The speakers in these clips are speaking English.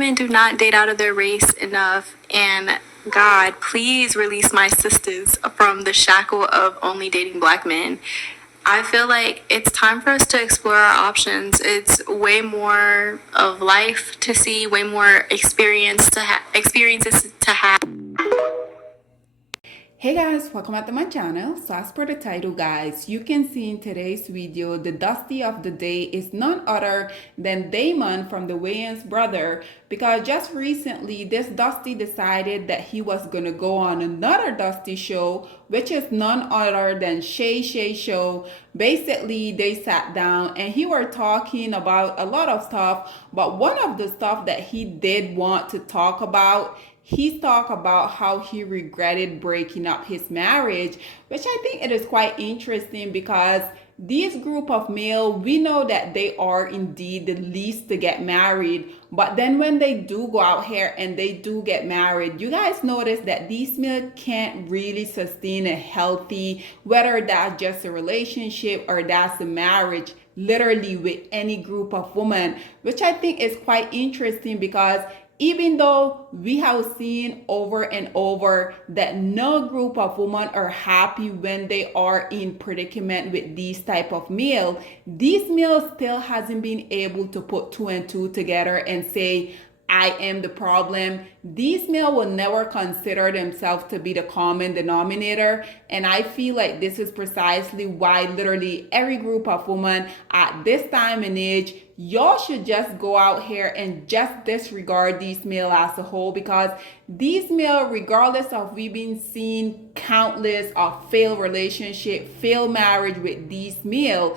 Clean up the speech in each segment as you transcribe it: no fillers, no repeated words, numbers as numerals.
women do not date out of their race enough. And God, please release my sisters from the shackle of only dating black men. I feel like it's time for us to explore our options. It's way more of life to see, way more experiences to have. Hey guys, welcome back to my channel. So as per the title guys, you can see in today's video, the Dusty of the day is none other than Damon from the Wayans brother, because just recently this Dusty decided that he was gonna go on another Dusty show, which is none other than Shay Shay Show. Basically they sat down and he were talking about a lot of stuff, but one of the stuff that he did want to talk about, he talked about how he regretted breaking up his marriage, which I think it is quite interesting because this group of male, we know that they are indeed the least to get married, but then when they do go out here and they do get married, you guys notice that these male can't really sustain a healthy, whether that's just a relationship or that's a marriage, literally with any group of women, which I think is quite interesting because even though we have seen over and over that no group of women are happy when they are in predicament with these type of male, these males still hasn't been able to put two and two together and say, I am the problem. These male will never consider themselves to be the common denominator. And I feel like this is precisely why literally every group of women at this time and age, y'all should just go out here and just disregard these male as a whole, because these male, regardless of we been seeing countless of failed relationship, failed marriage with these male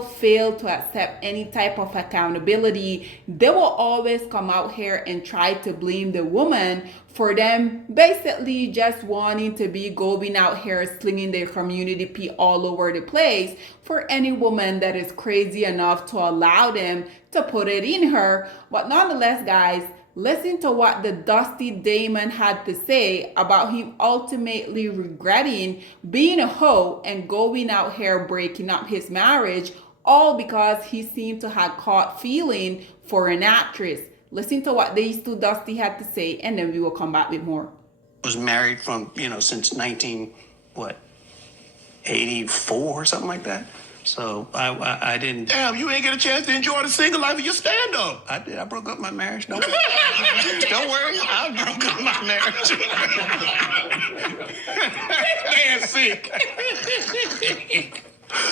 fail to accept any type of accountability. They will always come out here and try to blame the woman for them basically just wanting to be going out here slinging their community pee all over the place for any woman that is crazy enough to allow them to put it in her. But nonetheless, guys, listen to what the Dusty Damon had to say about him ultimately regretting being a hoe and going out here breaking up his marriage, all because he seemed to have caught feeling for an actress. Listen to what these two Dusty had to say, and then we will come back with more. I was married from, since 84 or something like that. So I didn't. Damn, you ain't get a chance to enjoy the single life of your stand-up. I did. I broke up my marriage. Don't worry. Don't worry. I broke up my marriage. Man, sick.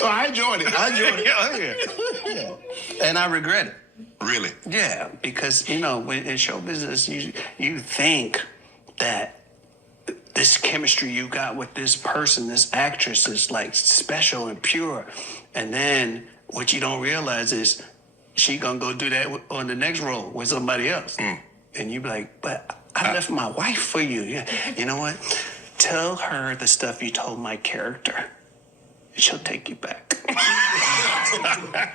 Oh, I enjoyed it. Oh, yeah. And I regret it. Really? Yeah, because, when in show business, you think that this chemistry you got with this person, this actress, is like special and pure. And then what you don't realize is she gonna go do that on the next role with somebody else. And you be like, but I left my wife for you. Yeah. You know what? Tell her the stuff you told my character. She'll take you back.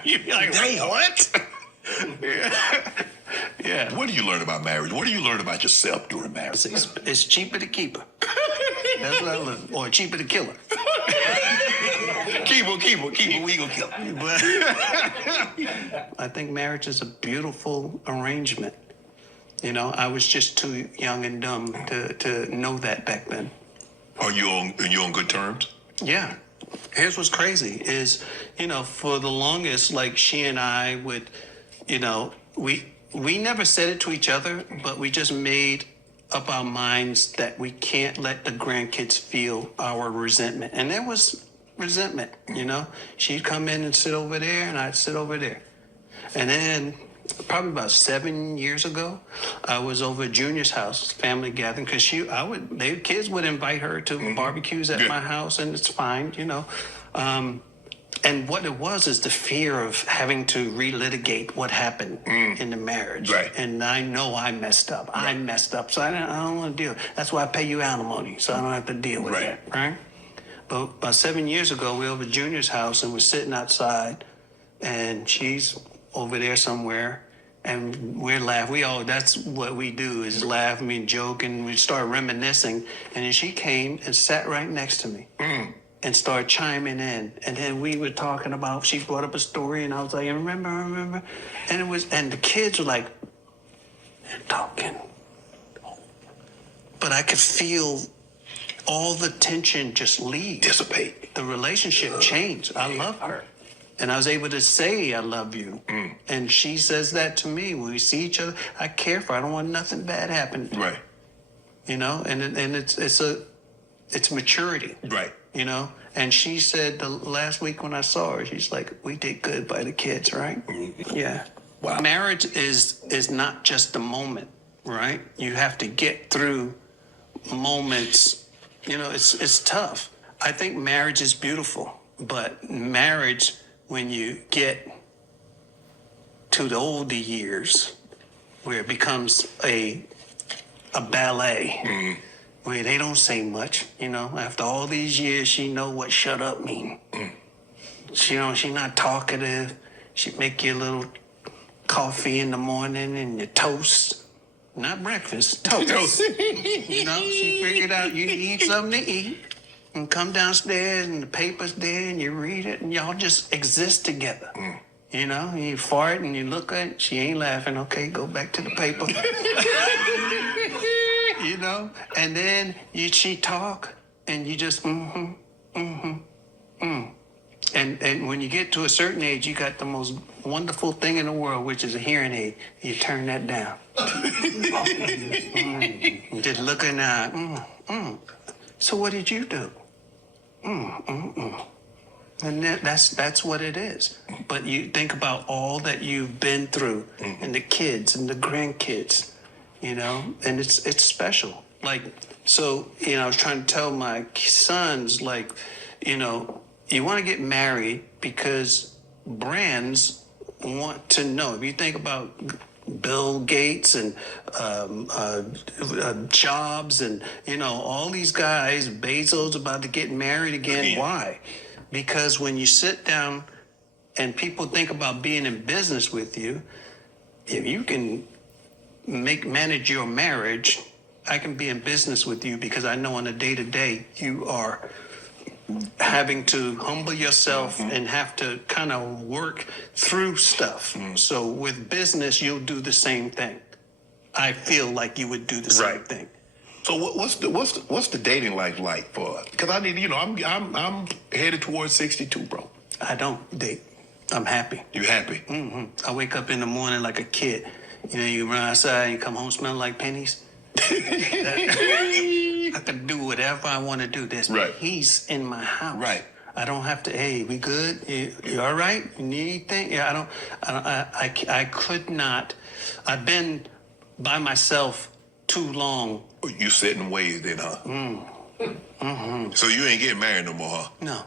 You be like, Damn. what? Yeah. What do you learn about marriage? What do you learn about yourself during marriage? It's cheaper to keep her. That's what I learned. Or cheaper to kill her. Keep her. We gonna kill her. But I think marriage is a beautiful arrangement. I was just too young and dumb to know that back then. Are you on good terms? Yeah. Here's what's crazy is, for the longest, like she and I would, we never said it to each other, but we just made up our minds that we can't let the grandkids feel our resentment. And there was resentment, She'd come in and sit over there and I'd sit over there. And then probably about 7 years ago, I was over at Junior's house, family gathering, because kids would invite her to barbecues at my house, and it's fine, and what it was is the fear of having to relitigate what happened in the marriage. Right. And I know I messed up. Right. I messed up, so I don't want to deal. That's why I pay you alimony, so I don't have to deal with that, right? But about 7 years ago, we were over at Junior's house, and we're sitting outside, and she's over there somewhere, and we're laughing. That's what we do, is laugh, joke, and we start reminiscing. And then she came and sat right next to me. And started chiming in. And then we were talking about, she brought up a story, and I was like, remember? And the kids were like, and talking. But I could feel all the tension just leave. Dissipate. The relationship changed. I love her. And I was able to say, I love you. And she says that to me when we see each other. I care for her. I don't want nothing bad happen. Right. You know, and it's maturity. Right. You know, and she said the last week when I saw her, she's like, we did good by the kids, right? Yeah. Wow. Marriage is not just a moment, right? You have to get through moments. You know, it's tough. I think marriage is beautiful, but marriage, when you get to the older years, where it becomes a ballet, where they don't say much, you know. After all these years, she know what shut up mean. She not talkative. She make you a little coffee in the morning and your toast. Not breakfast, toast. You know, she figured out you need something to eat and come downstairs and the paper's there and you read it and y'all just exist together. You know, you fart and you look at it, she ain't laughing. Okay, go back to the paper. You know, and then she talk and you just And when you get to a certain age, you got the most wonderful thing in the world, which is a hearing aid. You turn that down. Just look in the eye. So what did you do? And that's what it is. But you think about all that you've been through, and the kids and the grandkids, you know, and it's special. Like, so, you know, I was trying to tell my sons, like, you know, you want to get married because brands want to know. If you think about Bill Gates and Jobs and, you know, all these guys, Bezos about to get married again. Yeah. Why? Because when you sit down and people think about being in business with you, if you can manage your marriage, I can be in business with you because I know on a day-to-day you are having to humble yourself and have to kind of work through stuff. So with business, you'll do the same thing. I feel like you would do the same Right. thing. So what's the dating life like for? Because I need, you know, I'm headed towards 62, bro. I don't date. I'm happy. You happy? I wake up in the morning like a kid. You know, you run outside and you come home smelling like pennies. I can do whatever I want to do. There's Right. peace in my house. Right. I don't have to. Hey, we good? You all right? You need anything? Yeah, I could not. I've been by myself too long. You set in ways then, huh? So you ain't getting married no more, huh? No.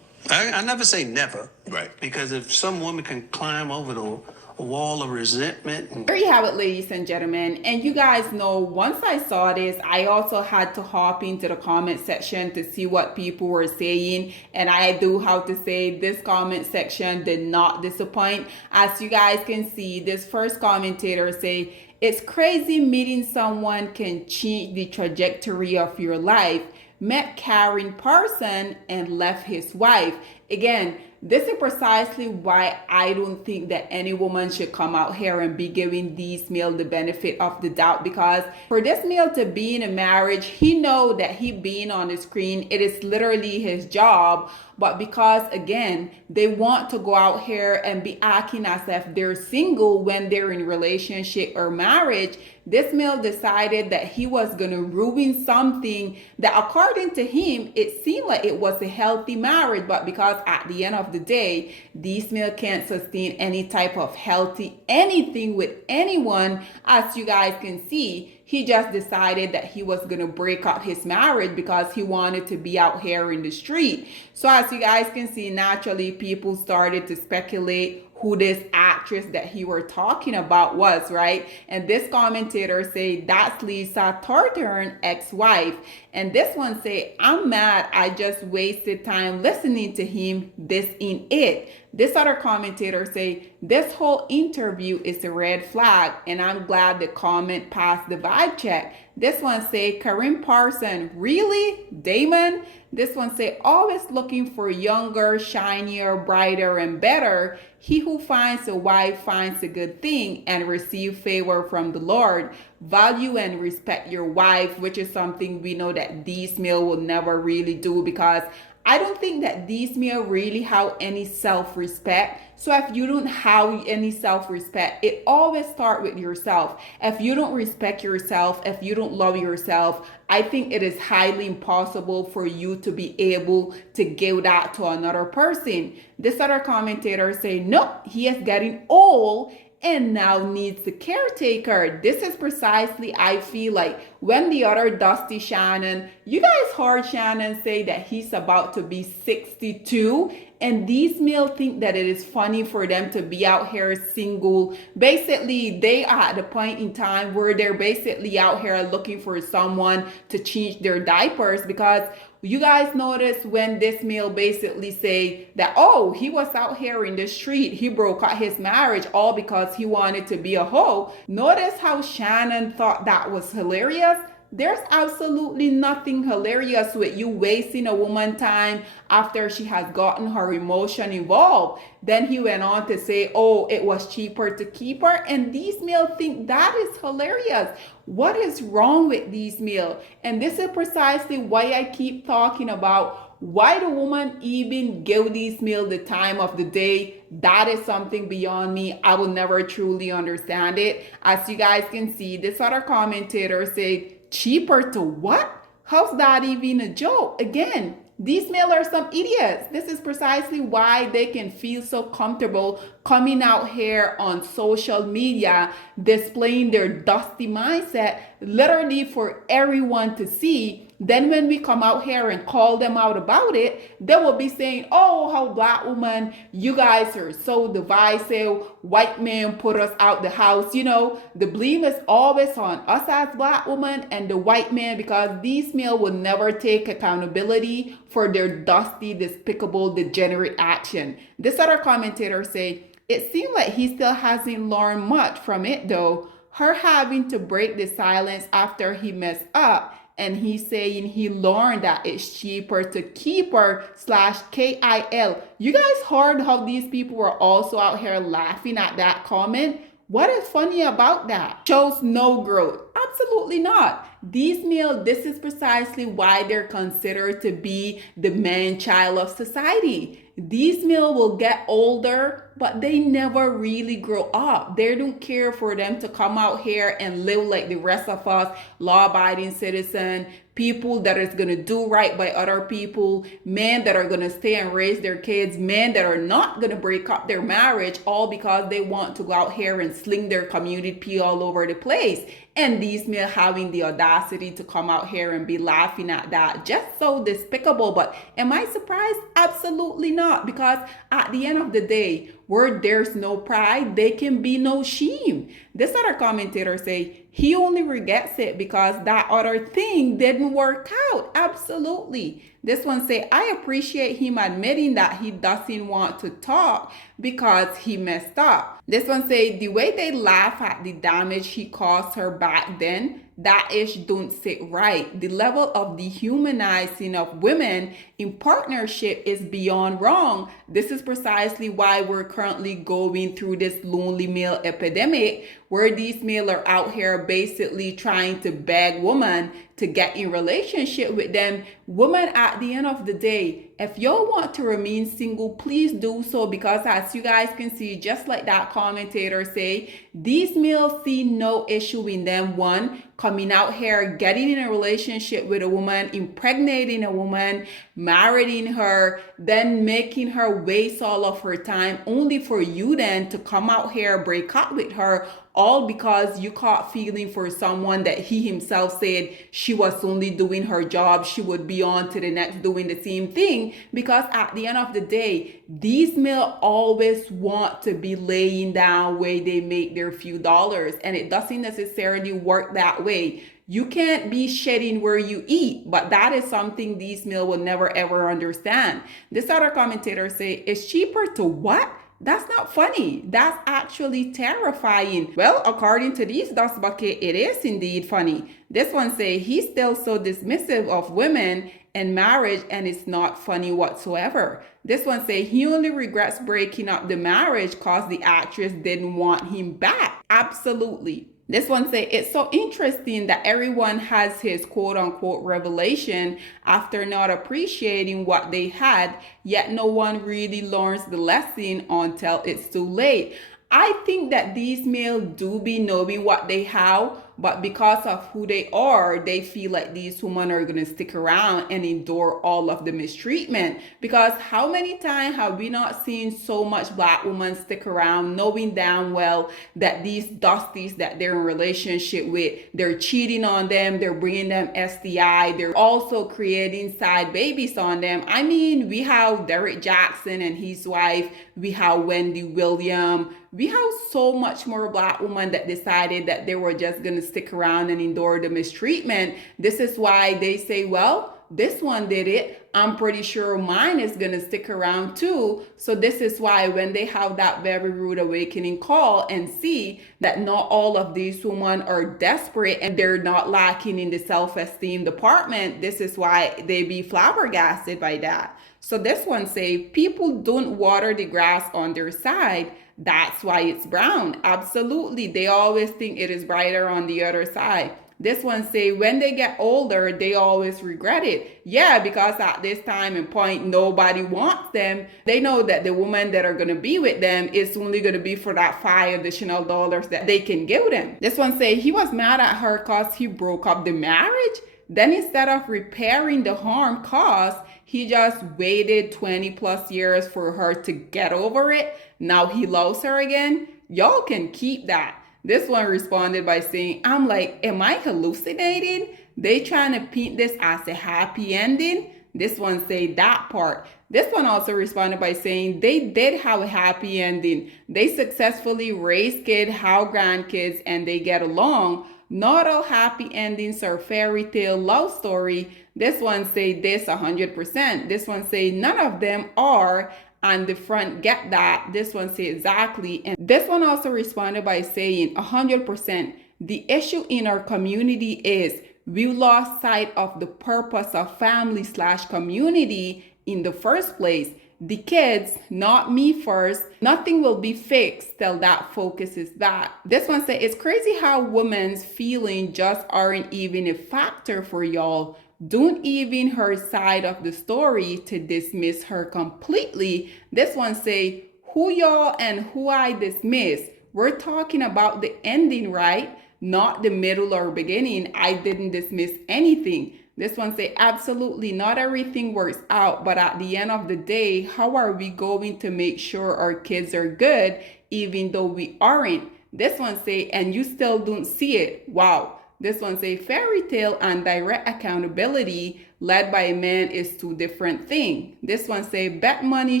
I never say never. Right. Because if some woman can climb over the wall of resentment and There you have it, ladies and gentlemen. And you guys know, once I saw this, I also had to hop into the comment section to see what people were saying. And I do have to say, this comment section did not disappoint. As you guys can see, this first commentator say, it's crazy meeting someone can change the trajectory of your life. Met caring person and left his wife. Again, this is precisely why I don't think that any woman should come out here and be giving these male the benefit of the doubt, because for this male to be in a marriage, he know that he being on the screen, it is literally his job. But because, again, they want to go out here and be acting as if they're single when they're in relationship or marriage, this male decided that he was going to ruin something that, according to him, it seemed like it was a healthy marriage. But because at the end of the day, these male can't sustain any type of healthy anything with anyone, as you guys can see, he just decided that he was going to break up his marriage because he wanted to be out here in the street. So as you guys can see, naturally people started to speculate who this actress that he were talking about was, right? And this commentator say that's Lisa Tartern ex-wife. And this one say, I'm mad I just wasted time listening to him. This ain't it. This other commentator say, this whole interview is a red flag, and I'm glad the comment passed the vibe check. This one say, Karim Parson, really? Damon? This one say, always looking for younger, shinier, brighter, and better. He who finds a wife finds a good thing and receive favor from the Lord. Value and respect your wife, which is something we know that these male will never really do, because I don't think that these male really have any self-respect. So if you don't have any self-respect, it always start with yourself. If you don't respect yourself, if you don't love yourself, I think it is highly impossible for you to be able to give that to another person. This other commentator say, no, he is getting old and now needs a caretaker. This is precisely, I feel like, when the other Dusty Shannon, you guys heard Shannon say that he's about to be 62, and these males think that it is funny for them to be out here single. Basically, they are at the point in time where they're basically out here looking for someone to change their diapers, because you guys notice when this male basically say that, oh, he was out here in the street, he broke out his marriage all because he wanted to be a hoe. Notice how Shannon thought that was hilarious. There's absolutely nothing hilarious with you wasting a woman's time after she has gotten her emotion involved. Then he went on to say, oh, it was cheaper to keep her. And these males think that is hilarious. What is wrong with these males? And this is precisely why I keep talking about why the woman even give these males the time of the day. That is something beyond me. I will never truly understand it. As you guys can see, this other commentator said, cheaper to what? How's that even a joke? Again, these males are some idiots. This is precisely why they can feel so comfortable coming out here on social media, displaying their dusty mindset, literally for everyone to see. Then when we come out here and call them out about it, they will be saying, oh, how black women, you guys are so divisive. White men put us out the house. You know, the blame is always on us as black women and the white man, because these males will never take accountability for their dusty, despicable, degenerate action. This other commentator say, it seems like he still hasn't learned much from it though. Her having to break the silence after he messed up, and he's saying he learned that it's cheaper to keep her /KIL. You guys heard how these people were also out here laughing at that comment? What is funny about that? Shows no growth. Absolutely not. These males, this is precisely why they're considered to be the man child of society. These males will get older, but they never really grow up. They don't care for them to come out here and live like the rest of us, law-abiding citizen, people that is going to do right by other people, men that are going to stay and raise their kids, men that are not going to break up their marriage all because they want to go out here and sling their community pee all over the place. And these men having the audacity to come out here and be laughing at that. Just so despicable. But am I surprised? Absolutely not. Because at the end of the day, where there's no pride, there can be no shame. This other commentator say, he only regrets it because that other thing didn't work out. Absolutely. This one say, I appreciate him admitting that he doesn't want to talk because he messed up. This one say, the way they laugh at the damage he caused her back then, that ish don't sit right. The level of dehumanizing of women in partnership is beyond wrong. This is precisely why we're currently going through this lonely male epidemic, where these males are out here basically trying to beg women to get in relationship with them. Women, at the end of the day, if y'all want to remain single, please do so, because as you guys can see, just like that commentator say, these males see no issue in them, one, coming out here, getting in a relationship with a woman, impregnating a woman, marrying her, then making her waste all of her time, only for you then to come out here, break up with her, all because you caught feeling for someone that he himself said she was only doing her job, she would be on to the next doing the same thing. Because at the end of the day, these men always want to be laying down where they make their few dollars, and it doesn't necessarily work that way. You can't be shedding where you eat, but that is something these males will never ever understand. This other commentator say, it's cheaper to what? That's not funny. That's actually terrifying. Well, according to these dust bucket, it is indeed funny. This one say he's still so dismissive of women and marriage and it's not funny whatsoever. This one say he only regrets breaking up the marriage cause the actress didn't want him back. Absolutely. This one say it's so interesting that everyone has his quote unquote revelation after not appreciating what they had, yet no one really learns the lesson until it's too late. I think that these males do be knowing what they have, but because of who they are, they feel like these women are going to stick around and endure all of the mistreatment. Because how many times have we not seen so much black women stick around knowing damn well that these dusties that they're in relationship with, they're cheating on them, they're bringing them STI, they're also creating side babies on them. I mean, we have Derek Jackson and his wife, we have Wendy Williams, we have so much more black women that decided that they were just going to stick around and endure the mistreatment. This is why they say, well, this one did it. I'm pretty sure mine is going to stick around too. So this is why when they have that very rude awakening call and see that not all of these women are desperate and they're not lacking in the self-esteem department, this is why they be flabbergasted by that. So this one say people don't water the grass on their side. That's why it's brown. Absolutely. They always think it is brighter on the other side. This one say when they get older, they always regret it. Yeah, because at this time and point, nobody wants them. They know that the woman that are going to be with them is only going to be for that $5 additional that they can give them. This one say he was mad at her because he broke up the marriage. Then instead of repairing the harm caused, he just waited 20 plus years for her to get over it. Now he loves her again. Y'all can keep that. This one responded by saying, I'm like, am I hallucinating? They trying to paint this as a happy ending. This one say that part. This one also responded by saying they did have a happy ending. They successfully raised kids, have grandkids, and they get along. Not all happy endings are fairy tale love story. This one say this 100%. This one say none of them are. And the front get that. This one say exactly. And this one also responded by saying 100%. The issue in our community is we lost sight of the purpose of family/community in the first place. The kids, not me first. Nothing will be fixed till that focus is back. This one said, it's crazy how women's feelings just aren't even a factor for y'all. Don't even her side of the story to dismiss her completely. This one say, who y'all and who I dismiss? We're talking about the ending, right? Not the middle or beginning. I didn't dismiss anything. This one say, absolutely not everything works out, but at the end of the day, how are we going to make sure our kids are good even though we aren't? This one say, and you still don't see it. Wow. This one say, fairy tale and direct accountability led by a man is two different things. This one say, bet money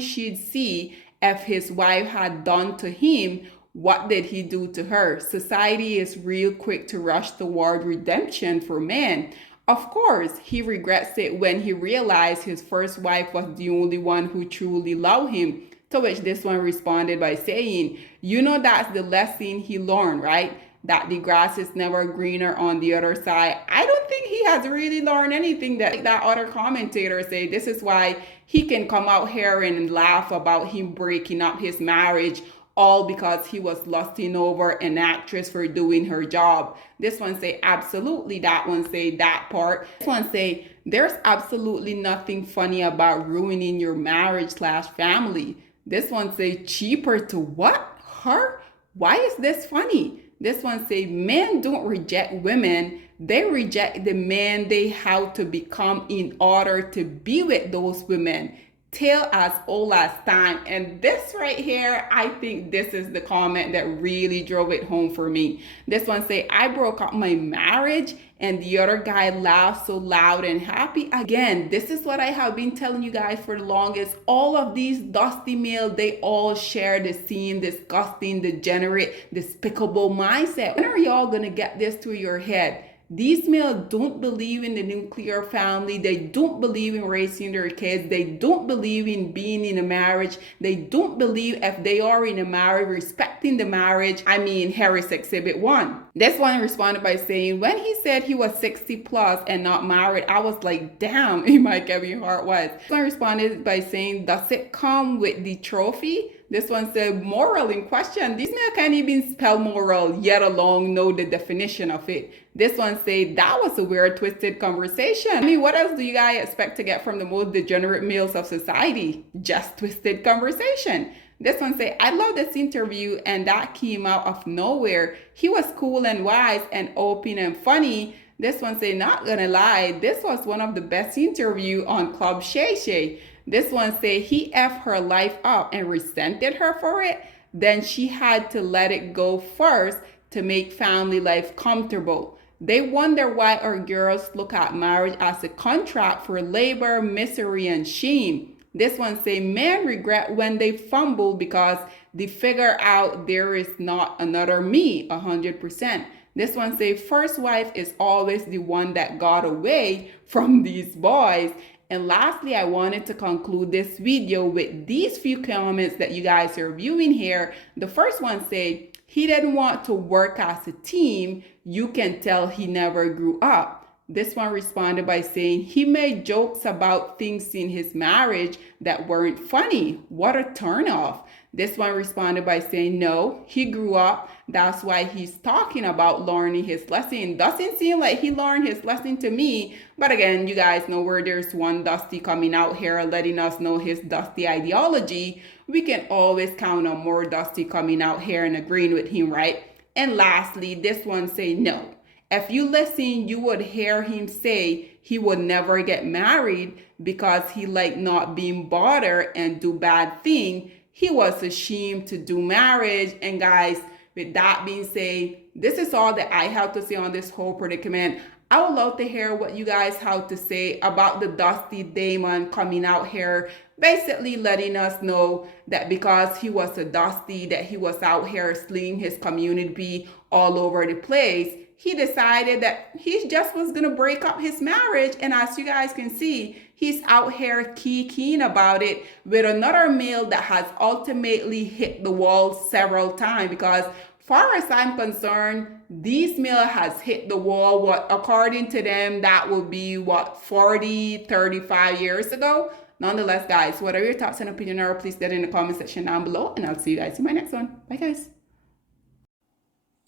she'd see if his wife had done to him, what did he do to her? Society is real quick to rush toward redemption for men. Of course, he regrets it when he realized his first wife was the only one who truly loved him. To which this one responded by saying, you know that's the lesson he learned, right? That the grass is never greener on the other side. I don't think he has really learned anything that other commentators say. This is why he can come out here and laugh about him breaking up his marriage, all because he was lusting over an actress for doing her job. This one say absolutely, that one say that part. This one say there's absolutely nothing funny about ruining your marriage/family. This one say cheaper to what? Her? Why is this funny? This one say men don't reject women, they reject the man they have to become in order to be with those women. Tale as old as time. And this right here, I think this is the comment that really drove it home for me. This one say, I broke up my marriage and the other guy laughed so loud and happy. Again, this is what I have been telling you guys for the longest. All of these dusty males, they all share the same disgusting, degenerate, despicable mindset. When are y'all gonna get this to your head? These males don't believe in the nuclear family. They don't believe in raising their kids. They don't believe in being in a marriage. They don't believe if they are in a marriage, respecting the marriage. I mean, Harris Exhibit 1. This one responded by saying, when he said he was 60 plus and not married, I was like, damn, my Kevin Hart was. This one responded by saying, does it come with the trophy? This one said, moral in question. These men can't even spell moral, yet alone know the definition of it. This one said, that was a weird, twisted conversation. I mean, what else do you guys expect to get from the most degenerate males of society? Just twisted conversation. This one say, I love this interview and that came out of nowhere. He was cool and wise and open and funny. This one say, not gonna lie, this was one of the best interview on Club Shay Shay. This one say, he effed her life up and resented her for it. Then she had to let it go first to make family life comfortable. They wonder why our girls look at marriage as a contract for labor, misery, and shame. This one say, men regret when they fumble because they figure out there is not another me, 100%. This one say, first wife is always the one that got away from these boys. And lastly, I wanted to conclude this video with these few comments that you guys are viewing here. The first one say, he didn't want to work as a team. You can tell he never grew up. This one responded by saying, he made jokes about things in his marriage that weren't funny. What a turnoff. This one responded by saying, no, he grew up. That's why he's talking about learning his lesson. Doesn't seem like he learned his lesson to me. But again, you guys know where there's one Dusty coming out here letting us know his Dusty ideology. We can always count on more Dusty coming out here and agreeing with him, right? And lastly, this one say no. If you listen, you would hear him say he would never get married because he liked not being bothered and do bad thing. He was ashamed to do marriage. And guys, with that being said, this is all that I have to say on this whole predicament. I would love to hear what you guys have to say about the Dusty Damon coming out here, basically letting us know that because he was a Dusty, that he was out here slinging his community all over the place. He decided that he just was going to break up his marriage. And as you guys can see, he's out here keen about it with another male that has ultimately hit the wall several times. Because far as I'm concerned, this male has hit the wall, what according to them, that would be 40, 35 years ago. Nonetheless, guys, what are your thoughts and opinion are, please get in the comment section down below. And I'll see you guys in my next one. Bye, guys.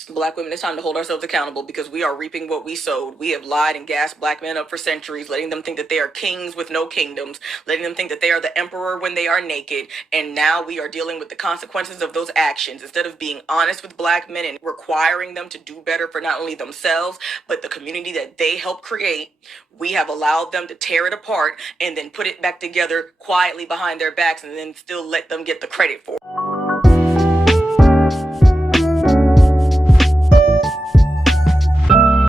Black women, it's time to hold ourselves accountable because we are reaping what we sowed. We have lied and gassed black men up for centuries, letting them think that they are kings with no kingdoms, letting them think that they are the emperor when they are naked. And now we are dealing with the consequences of those actions. Instead of being honest with black men and requiring them to do better for not only themselves, but the community that they helped create, we have allowed them to tear it apart and then put it back together quietly behind their backs and then still let them get the credit for it.